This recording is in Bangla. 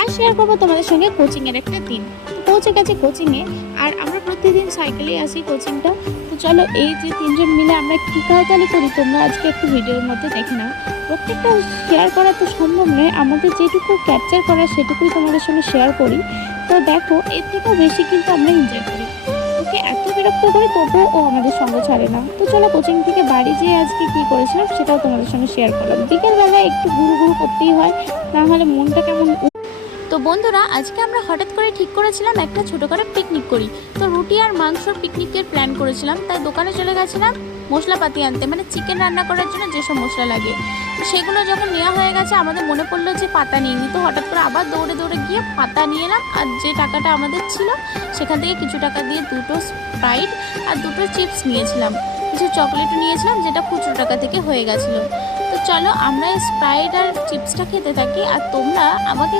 আর শেয়ার করবো তোমাদের সঙ্গে কোচিংয়ের একটা দিন। পৌঁছে গেছে কোচিংয়ে, আর আমরা প্রতিদিন সাইকেলে আসি কোচিংটা। তো চলো এই যে তিনজন মিলে আমরা কী কাজতালি করি তোমরা আজকে একটু ভিডিওর মধ্যে দেখে নাও। প্রত্যেকটা শেয়ার করা তো সম্ভব নয়, আমাদের যেটুকু ক্যাপচার করা সেটুকুই তোমাদের সঙ্গে শেয়ার করি। তো দেখো এর থেকেও বেশি কিন্তু আমরা এনজয় করি। ওকে এত বিরক্ত করে তবুও ও আমাদের সঙ্গে ছাড়ে না। তো চলো কোচিং থেকে বাড়ি যেয়ে আজকে কী করেছিলাম সেটাও তোমাদের সঙ্গে শেয়ার করলাম। বিকেলবেলায় একটু ঘুরু ঘুরু করতেই হয়, না হলে মনটা কেমন। তো বন্ধুরা আজকে আমরা হঠাৎ করে ঠিক করেছিলাম একটা ছোটো করে পিকনিক করি। তো রুটি আর মাংসর পিকনিকের প্ল্যান করেছিলাম, তাই দোকানে চলে গেছিলাম মশলাপাতি আনতে, মানে চিকেন রান্না করার জন্য যেসব মশলা লাগে। সেগুলো যখন নেওয়া হয়ে গেছে আমাদের মনে পড়লো যে পাতা নিয়ে নিই। তো হঠাৎ করে আবার দৌড়ে দৌড়ে গিয়ে পাতা নিয়ে এলাম, আর যে টাকাটা আমাদের ছিল সেখান থেকে কিছু টাকা দিয়ে দুটো স্প্রাইট আর দুটো চিপস নিয়েছিলাম, কিছু চকলেটও নিয়েছিলাম, যেটা খুচরো টাকা থেকে হয়ে গেছিলো। তো চলো আমরা স্প্রাইট আর চিপসটা খেতে থাকি, আর তোমরা আমাকে